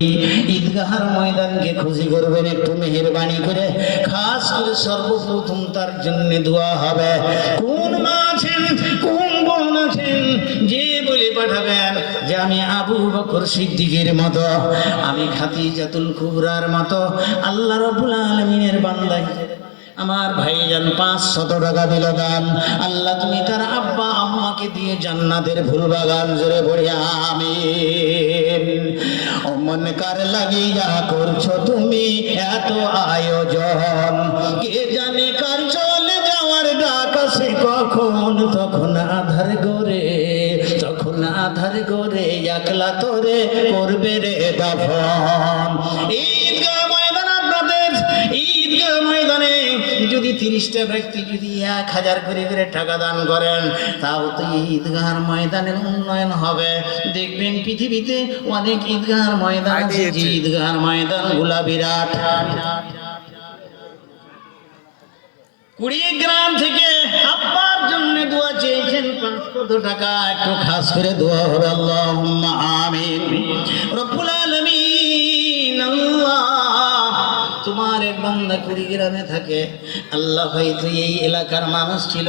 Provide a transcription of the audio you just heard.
ঈদগাহের ময়দানকে খুশি করবেন একটু মেহেরবানি করে। খাস করে সর্বপ্রথম তার জন্য দোয়া হবে। কোন মা আছেন, কোন বোন আছেন যে বলে পাঠাবেন যে আমি আবু বকর সিদ্দিকের মতো, আমি খাদিজাতুল কুবরার মতো আল্লাহ রাব্বুল আলামিনের বান্দা আমার ভাইজান 500 টাকা দিল দান, আল্লাহ তুমি তার আব্বা আম্মাকে দিয়ে জান্নাতের ফুল বাগান জুড়ে পড়ি আমিন। মন কার লাগিয়া করছো তুমি এত আয়োজন, কে জানে কার চলে যাওয়ার ডাক আসে কখন, তখন আধার গরে, তখন আধার গরে একলা তোরে করবে রে দাফন। ঈদগাহ ময়দান আপনাদের, ঈদগাহ ময়দানে যদি 30টা ব্যক্তি যদি 1000 করে টাকা দান করেন, তাও তো ঈদগাহের ময়দানের উন্নয়ন হবে। দেখবেন পৃথিবীতে অনেক ঈদগাহের ময়দান আছে, যে ঈদগাহের ময়দান গুলা বিরাট। কুড়িগ্রাম থেকে আব্বার জন্য দোয়া চেয়েছেন 500 টাকা, একটু খাস করে দোয়া হবে আল্লাহুম্মা আমিন। রব্বুল আলামিন আল্লাহ তোমার এক বান্দা কুড়িগ্রামে থাকে, আল্লাহ হয়তো এই এলাকার মানুষ ছিল।